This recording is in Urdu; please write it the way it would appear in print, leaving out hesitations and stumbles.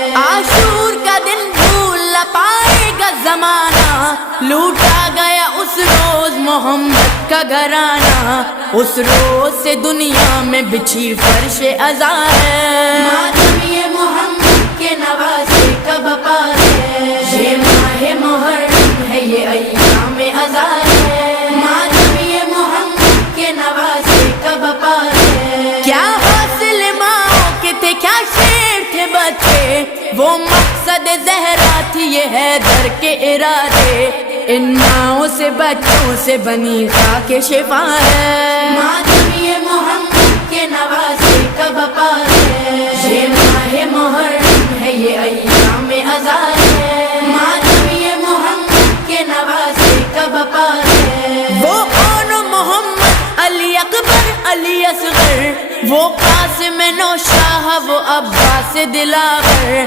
عاشور کا دن بھول نہ پائے گا زمانہ، لوٹا گیا اس روز محمد کا گھرانہ، اس روز سے دنیا میں بچھی فرش ازاں ہے، ماتم یہ محمد کے نوازے کا بپا ہے، یہ ماہ محرم ہے یہ ایام ازاں ہے، ماتم یہ محمد کے نوازے کا بپا ہے، کیا حاصل ماں کے تھے کیا شیر تھے بچے، وہ مقصد زہرا تھی یہ حیدر کے ارادے، ان ماؤں سے بچوں سے بنی خاک شفا ہے، ماتم یہ محمد کے نوازے کا بپا ہے، یہ ماہ محرم ہے یہ ایام ازاں ہے، ماتم یہ محمد کے نوازے کا بپا ہے، وہ اون محمد علی اکبر علی اصغر، وہ قاسم نوشاہ وہ عباس دلاور،